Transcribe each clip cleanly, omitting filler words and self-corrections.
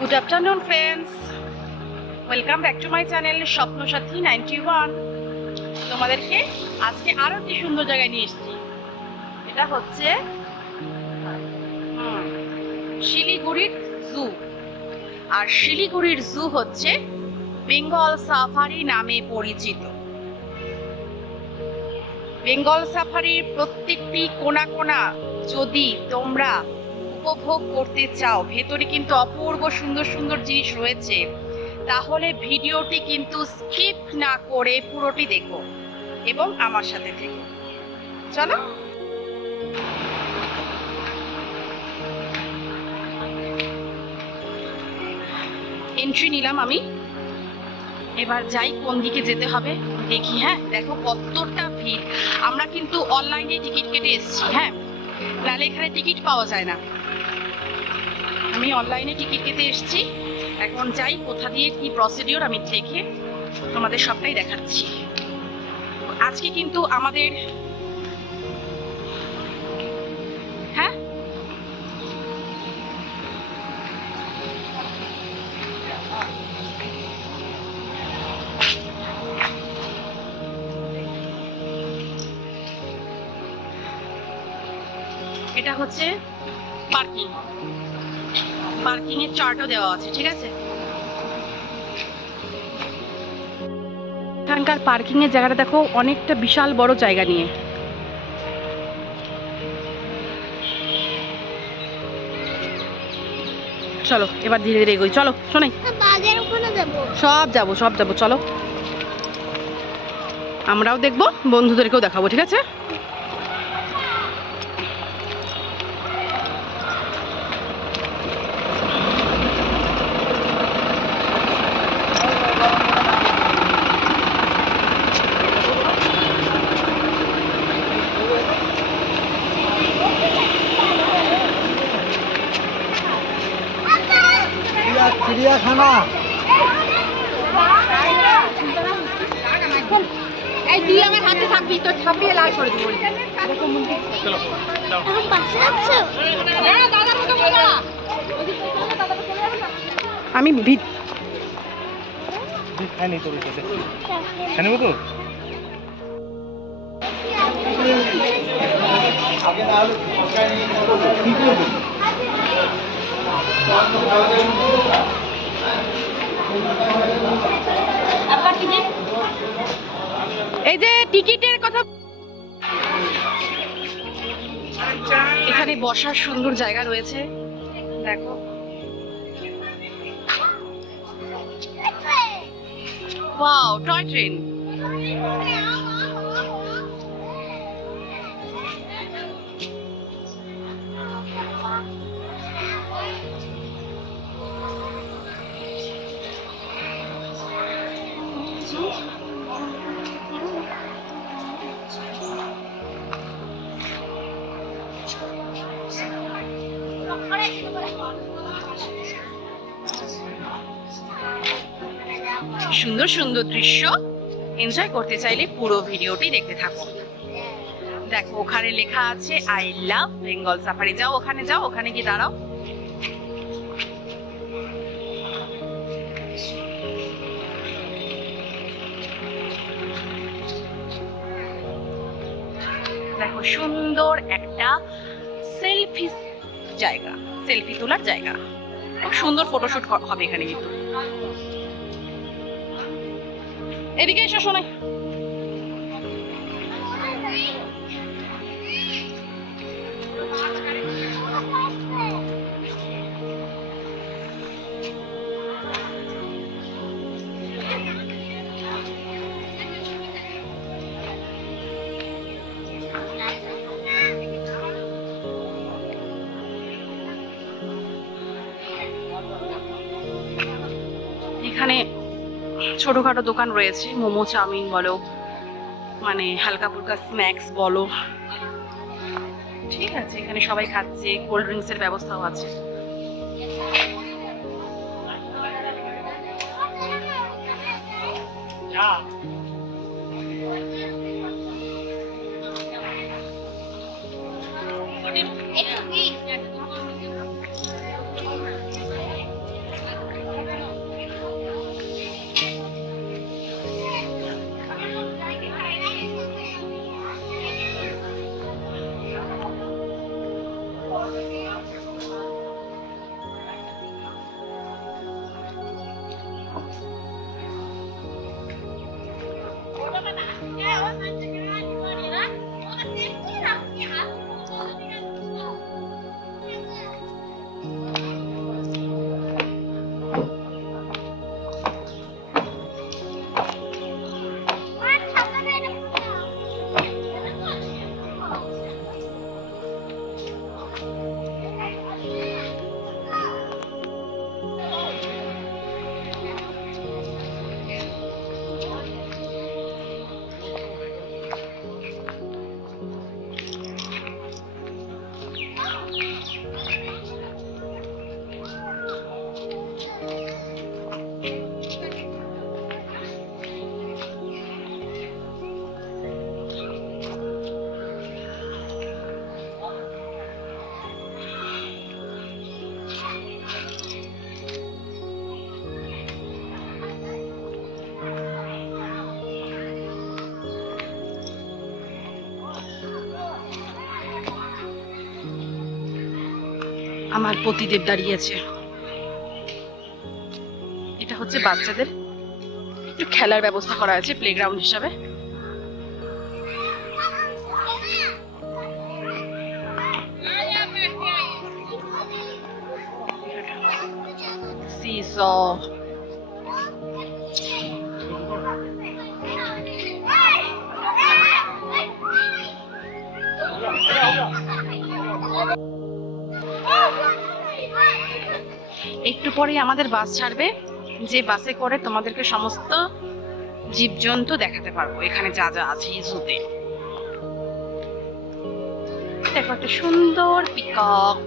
Good afternoon friends, welcome back to my channel Swapnasathi 91। তোমাদেরকে আজকে আরও একটি সুন্দর জায়গায় নিয়ে এসেছি। এটা হচ্ছে শিলিগুড়ির জু। আর শিলিগুড়ির জু হচ্ছে বেঙ্গল সাফারি নামে পরিচিত। বেঙ্গল সাফারির প্রত্যেকটি কোণা কোণা যদি তোমরা উপভোগ করতে চাও, ভেতরে কিন্তু অপূর্ব সুন্দর সুন্দর জিনিস রয়েছে, তাহলে ভিডিওটি কিন্তু স্কিপ না করে পুরোটি দেখো এবং আমার সাথে থেকো। চলো এন্ট্রি নিলাম আমি, এবার যাই কোন দিকে যেতে হবে দেখি। হ্যাঁ দেখো কতটা ভিড়। আমরা কিন্তু অনলাইনে টিকিট কেটে এসেছি, হ্যাঁ, নাহলে এখানে টিকিট পাওয়া যায় না। আমি অনলাইনে টিকিট কেটে এসেছি। এখন যাই কোথা দিয়ে কি প্রসিডিওর আমি দেখে তোমাদের সবটাই দেখাচ্ছি। আজকে কিন্তু আমাদের হ্যাঁ এটা হচ্ছে পার্কিং এর চার্টও দেওয়া আছে, ঠিক আছে। এখানকার পার্কিং এর জায়গাটা দেখো, অনেকটা বিশাল বড় জায়গা নিয়ে। চলো এবার ধীরে ধীরে এগোই। চলো শোনাই, সব যাবো চলো। আমরাও দেখবো, বন্ধুদেরকেও দেখাবো, ঠিক আছে। চিড়িয়াখানা এই তুই আমার হাতে থাকবি, তোর ছাপিয়ে লাল করে দেবো। আমি এই যে টিকিটের কথা, এখানে বসার সুন্দর জায়গা রয়েছে, দেখো। Wow, toy train. সুন্দর সুন্দর দৃশ্য এনজয় করতে চাইলে পুরো ভিডিওটি দেখতে থাকো। দেখো ওখানে লেখা আছে আই লাভ বেঙ্গল সাফারি। যাও ওখানে, যাও ওখানে গিয়ে দাঁড়াও। দেখো সুন্দর একটা সেলফি জায়গা, সেলফি তোলার জায়গা, খুব সুন্দর ফটোশুট হবে এখানে। কিন্তু এদিকে এসো শোনাই। এখানে ছোটখাটো দোকান রয়েছে, মোমো চাউমিন বলো, মানে হালকা ফুলকা স্ন্যাক্স বলো, ঠিক আছে। এখানে সবাই খাচ্ছে, কোল্ড ড্রিঙ্কস এর ব্যবস্থাও আছে। আমার পতিদেব দাঁড়িয়েছে। এটা হচ্ছে বাচ্চাদের একটু খেলার ব্যবস্থা করা আছে প্লেগ্রাউন্ড হিসাবে। সিসো একটু পরেই আমাদের বাস ছাড়বে, যে বাসে করে তোমাদেরকে সমস্ত জীবজন্তু দেখাতে পারবো এখানে যা যা আছে জুতে। দেখো একটা সুন্দর পিকক,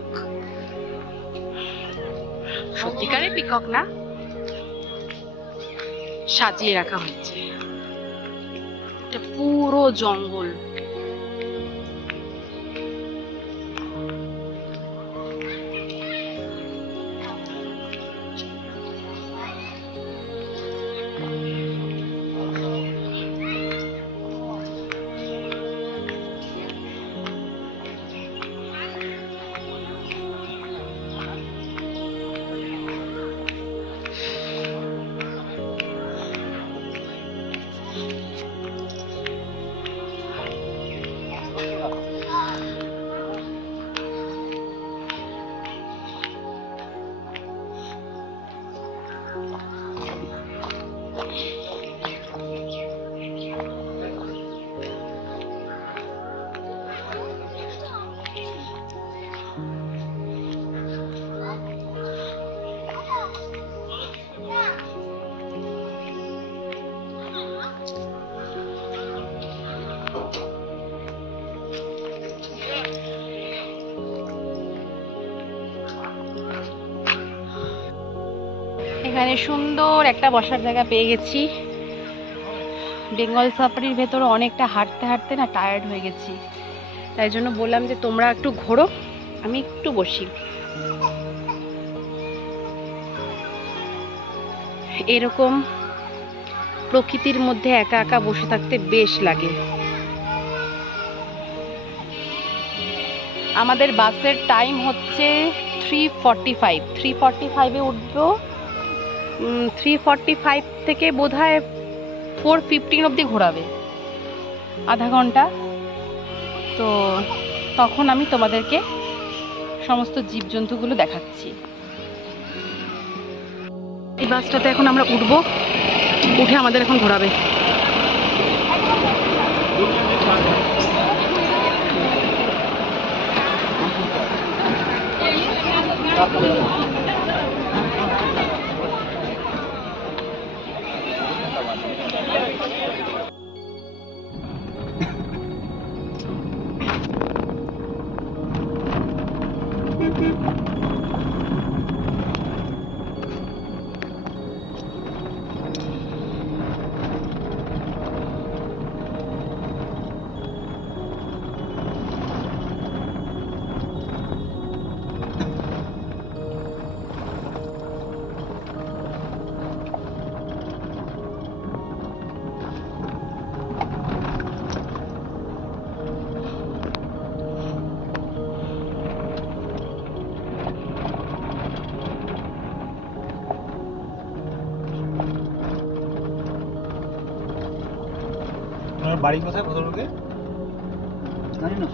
সত্যিকারের পিকক না, সাজিয়ে রাখা হয়েছে। এটা পুরো জঙ্গল। এখানে সুন্দর একটা বসার জায়গা পেয়ে গেছি। বেঙ্গল সাফারির ভেতরে অনেকটা হাঁটতে হাঁটতে না টায়ার্ড হয়ে গেছি, তাই জন্য বললাম যে তোমরা একটু ঘোরো, আমি একটু বসি। এরকম প্রকৃতির মধ্যে একা একা বসে থাকতে বেশ লাগে। আমাদের বাসের টাইম হচ্ছে 3:45, 3:45-এ উঠবো। 3:45 থেকে বোধহয় 4:15 অবধি ঘোরাবে, আধা ঘন্টা। তো তখন আমি তোমাদেরকে সমস্ত জীবজন্তুগুলো দেখাচ্ছি। এই বাসটাতে এখন আমরা উঠবো, উঠে আমাদের এখন ঘোরাবে। বাড়ি কোথায় ভদ্রলোকে জানি না।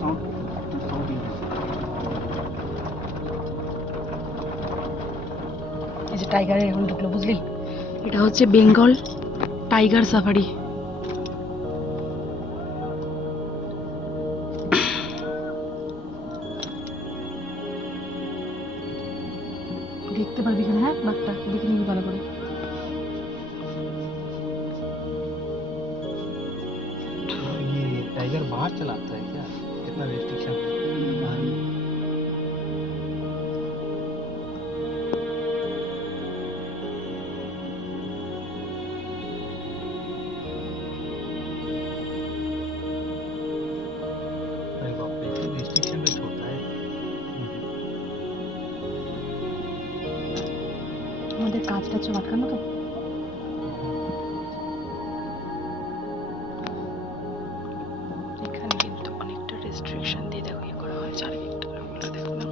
এই যে টাইগার এখন ঢুকলো, বুঝলি? এটা হচ্ছে বেঙ্গল টাইগার সাফারি। দেখতে পারবি এখানে, হ্যাঁ বাঘটা দেখে নিবি ভালো করে। टाइगर बाहर चलाता है क्या? कितना रेस्ट्रिक्शन बाहर में? अरे बाप रे, रेस्ट्रिक्शन पे छोड़ता है। আমাদের কাজটা চো আটকানো তো। এখানে কিন্তু অনেকটা রেস্ট্রিকশন দিয়ে দেখো ইয়ে করা হয়, চারিদিকটা দেখো না।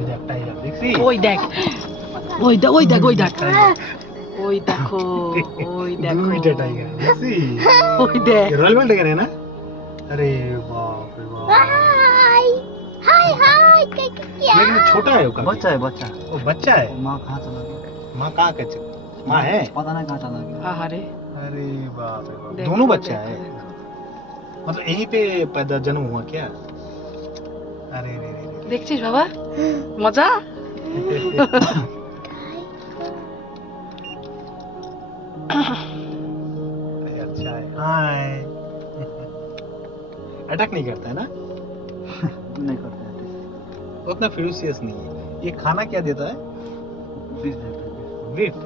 ওই দেখ টাইগার দেখছিস ওই দেখ ওই দেখ ওই দেখ ওই দেখ ওই দেখো ওই দেখো দুইটা টাইগার দেখছিস ওই দেখ ये रॉयल टाइगर है ना अरे बाप रे बाप हाय हाय हाय क्या लेकिन छोटा है वो काफी। बच्चा है बच्चा वो बच्चा है माँ कहाँ चला गया माँ कहाँ का माँ है पता नहीं कहाँ चला गया আহারে अरे बाप रे बाप देखो, दोनों बच्चे देखो, हैं देखो। मतलब यहीं पे पैदा जन्म हुआ क्या अरे रे रे দেখছিস বাবা মজা अरे अच्छा है हाय अटैक नहीं करता है ना नहीं करते हैं उतना फिरोसियस नहीं है ये खाना क्या देता है बीस देते हैं बीफ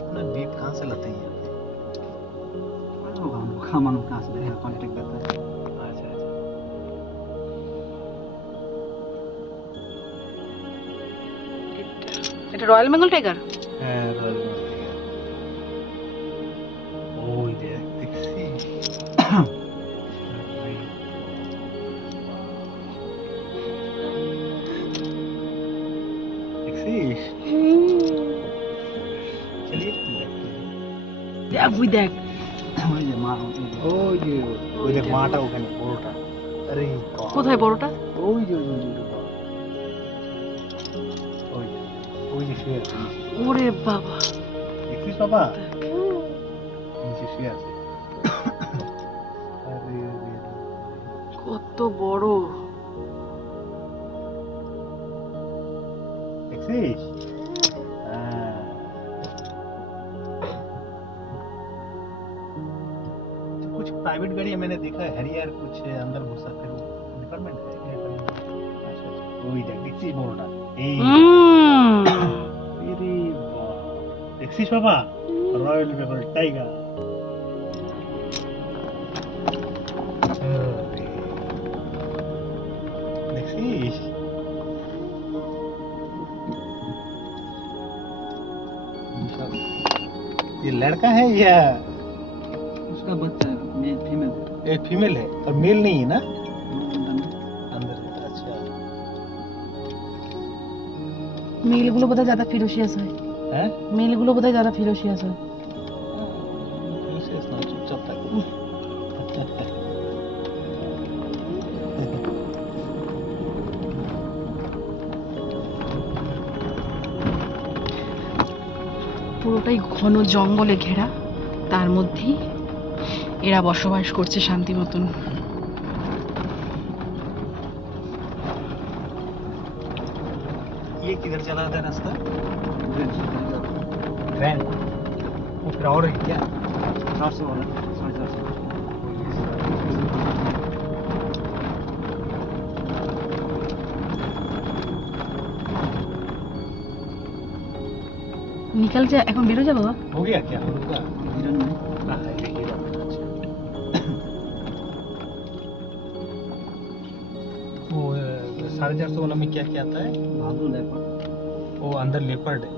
इतना बीफ कहाँ से लाते हैं हम मालूम कहाँ से देखें कांटेक्ट करता है अच्छा अच्छा এটা রয়্যাল বেঙ্গল টাইগার হ্যাঁ রয়্যাল ওই দেখ দেখছিস দেখছিস চলিए দেখ ওই দেখ वही है माँ ওই দেখ মাটা ওখানে বড়টা আরে বাপ। কোথায় বড়টা ওই যে ওই ওই যে শুয়ে আছে ওরে বাবা দেখছিস বাবা নিচে শুয়ে আছে আরে রে রে। কত বড় দেখছিস हाँ। तो कुछ प्राइवेट गाड़ी मैंने देखा है हैरियर कुछ अंदर घुसा फिर डिपार्टमेंट है अच्छा अच्छा वही देख देखছিস বড়টা এই अरे वाह দেখছিস বাবা রয়্যাল বেঙ্গল টাইগার দেখছিস ये लड़का है या उसका बच्चा है मेल फीमेल एक फीमेल है और मेल नहीं है ना अंदर अंदर है अच्छा মেলগুলো বোধহয় ज्यादा ফিরোসিয়াস হয় है মেলগুলো বোধহয় ज्यादा ফিরোসিয়াস হয় उसे इतना चुपचाप था পুরোটাই ঘন জঙ্গলে ঘেরা তার মধ্যেই এরা বসবাস করছে শান্তি মতন ये किधर चला था रास्ता है ग्रैंड वो फिर और है क्या 400 वाला 450 নিকাল যা এখন বেরো যা বাবা हो गया क्या होगा हिरन में हाँ ये हीरा अच्छा वो 450 वाला में क्या क्या आता है भालू लेपर्ड वो अंदर लेपर्ड है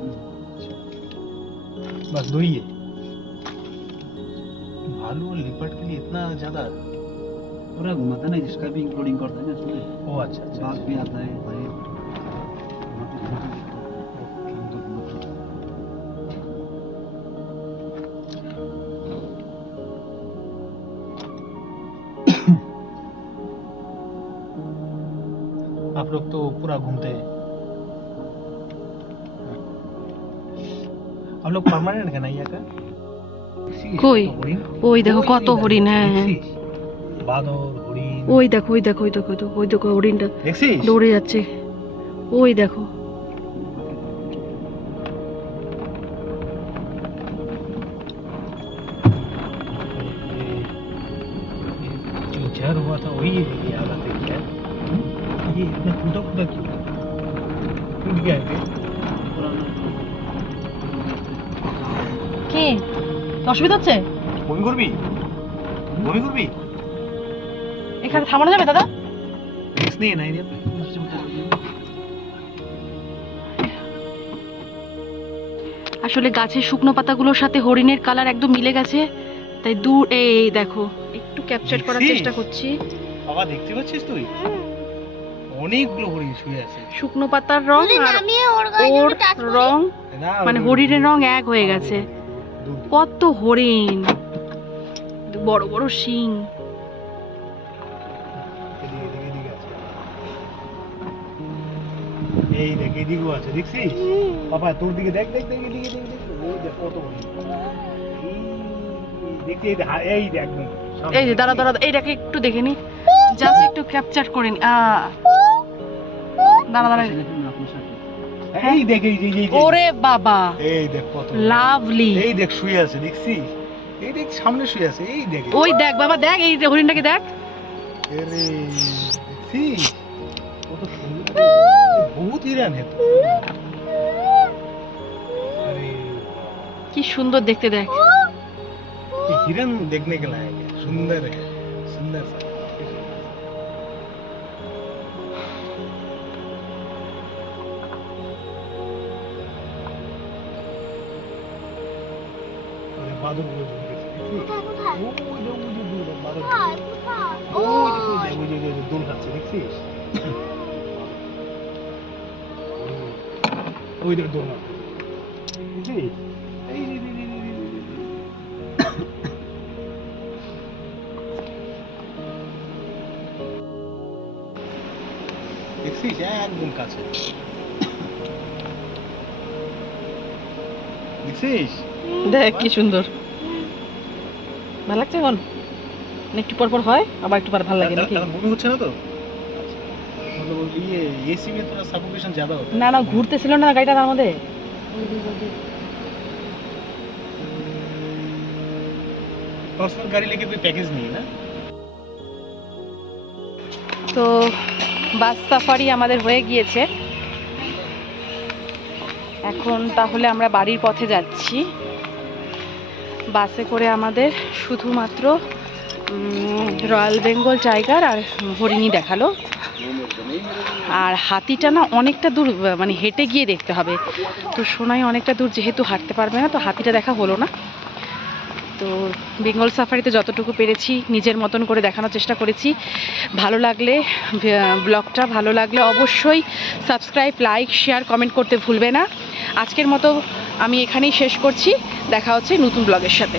बस दो ही है भालू और लेपर्ड के लिए इतना ज्यादा पूरा घुमाता है ना जिसका भी इंक्लूडिंग करता है ना इसमें ओ अच्छा अच्छा बाघ भी आता है भाई आप लोग तो पूरा घूमते हैं आप लोग परमानेंट है ना यहाँ का কই हरिण ওই দেখো কত হরিণ হ্যাঁ হ্যাঁ বাদর হরিণ ওই দেখো ওই দেখো ওই দেখো ওই দেখো হরিণটা দেখছিস দৌড়ে যাচ্ছে ওই দেখো जो जहर हुआ था वही ये हालत है क्या ये इतना टूटा फूटा क्यों टूट गया है কি অসুবিধা হচ্ছে বমি করবি বমি করবি এখানে থামানো যাবে দাদা রিস্ক নেই না এরিয়া আসলে গাছের শুকনো পাতাগুলোর সাথে হরিণের কালার একদম মিলে গেছে তাই দূর এই দেখো একটু ক্যাপচার করার দেখছিস? চেষ্টা করছি বাবা দেখতে পাচ্ছিস তুই ও অনেকগুলো হরিণ শুয়ে আছে। শুকনো পাতার রং যদি আর নামিয়ে ওর গায়ে ওর যদি টাচ করি রং না, মানে ওই- হরিণের রং এক হয়ে গেছে। দূর। কত হরিণ, বড় বড় শিং। এদিকে আছে। এই দেখ এদিকেও আছে, দেখছিস বাবা? তোর দিকে দেখ দেখ দেখ এদিকে দেখ দেখ, ওই দেখ কত হরিণ। দেখছি এই দেখ একদম সামনে। এই যে দাঁড়া দাঁড়া, এইটাকে একটু দেখে নি, জাস্ট একটু ক্যাপচার করে নি। দাঁড়া দাঁড়া, দেখুন না আপনার সাথে। এই দেখ এই যে এই যে- ওরে বাবা, এই দেখ কত লাভলি। এই দেখ শুয়ে আছে, দেখছিস? এই দেখ সামনে শুয়ে আছে, এই দেখ। ওই দেখ বাবা, দেখ এই হরিণটাকে দেখ। আরে দেখছিস কত সুন্দর, বহুত হিরণ है तो। अरे কি সুন্দর দেখতে, দেখ। ये हिरन देखने के लायक है, सुंदर है, सुंदर सा। अरे बादल गुलो झूम के देखिए, কোথায় वो जो दूर बादल কোথায় কোথায় वो जो दूर खाচ্ছে দেখছিস? ওই দেখ দোল খাচ্ছে, দেখছিস? এই রে রে রে রে রে রে রে। দেখছিস একদম কাছে, দেখছিস? দেখ কি সুন্দর, ভালো লাগছে এখন? একটু পর পর হয়, আবার একটু পর ভালো লাগে নাকি? এখন মনে হচ্ছে না তো? मतलब ये एसी में थोड़ा सफोकेशन ज्यादा होता है। না না, ঘুরতেছিল না গাড়িটা তার মধ্যে। पर्सनल गाड़ी लेके कोई पैकेज नहीं है ना? তো বাস সাফারি আমাদের হয়ে গিয়েছে, এখন তাহলে আমরা বাড়ির পথে যাচ্ছি। বাসে করে আমাদের শুধুমাত্র রয়্যাল বেঙ্গল টাইগার আর হরিণই দেখালো, আর হাতিটা না অনেকটা দূর, মানে হেঁটে গিয়ে দেখতে হবে। তো সোনাই অনেকটা দূর যেহেতু হাঁটতে পারবে না, তো হাতিটা দেখা হলো না। তো বেঙ্গল সাফারিতে যতটুকু পেরেছি নিজের মতন করে দেখানোর চেষ্টা করেছি। ভালো লাগলে, ব্লগটা ভালো লাগলে অবশ্যই সাবস্ক্রাইব, লাইক, শেয়ার, কমেন্ট করতে ভুলবে না। আজকের মতো আমি এখানেই শেষ করছি, দেখা হচ্ছে নতুন ব্লগের সাথে।